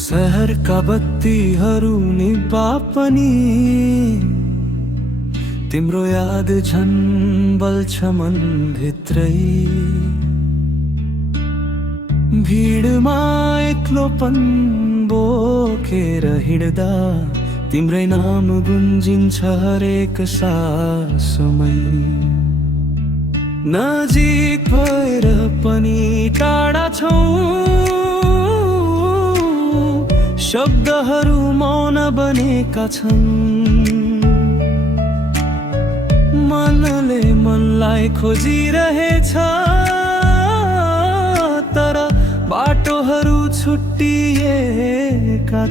सहरका बत्तीहरू निभा पनि तिम्रो याद झन् बल्छ मन भित्रै। भिडमा एक्लोपन बोकेर हिँड्दा तिम्रै नाम गुन्जिन्छ हरेक सासमै। नजिक भएर पनि टाढा छौँ, शब्दहरू मौन बनेका छन्। मनले मनलाई खोजिरहेछ, तर बाटोहरू छुट्टिएका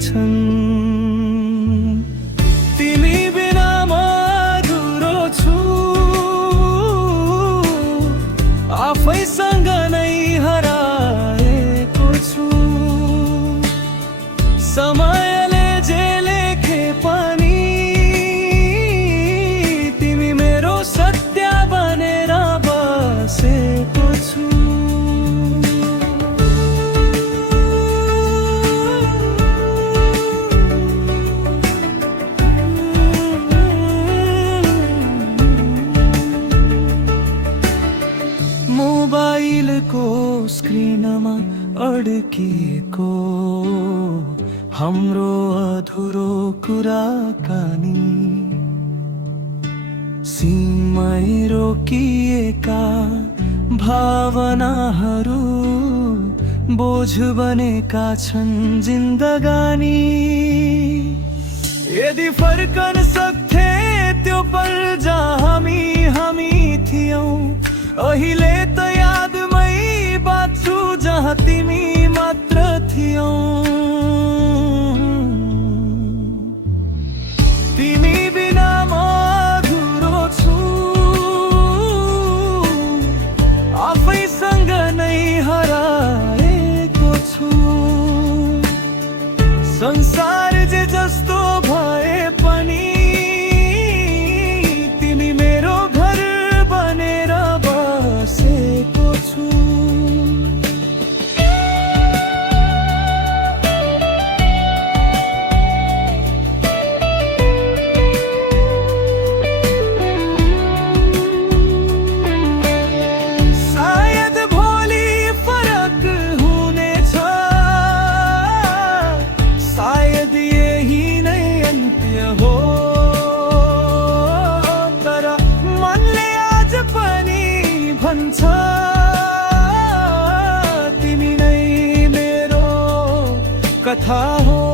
छन्। तिमी बिना म अधुरो छु, आफैसँग नै हराएको छु। समयले जे लेखे पनि तिमी मेरो सत्य बनेर बसेको छु। मोबाइलको स्क्रिनमा अड्किएको हाम्रो अधुरो कुराकानी, सीमै रोकिएका भावनाहरू बोझ बनेका छन् जिन्दगानी। यदि फर्कन सक्थे त्यो पल जहाँ हामी थियौँ, अहिले त यादमै बाँच्छु जहाँ तिमी मात्र थियौ। तिमी बिना म अधुरो छु, आफैसँग नै हराएको छु। संसार जे जस्तो भए पनि तिमी मेरो घर बनेर बसेको छु। तिमी नै मेरो कथा हो।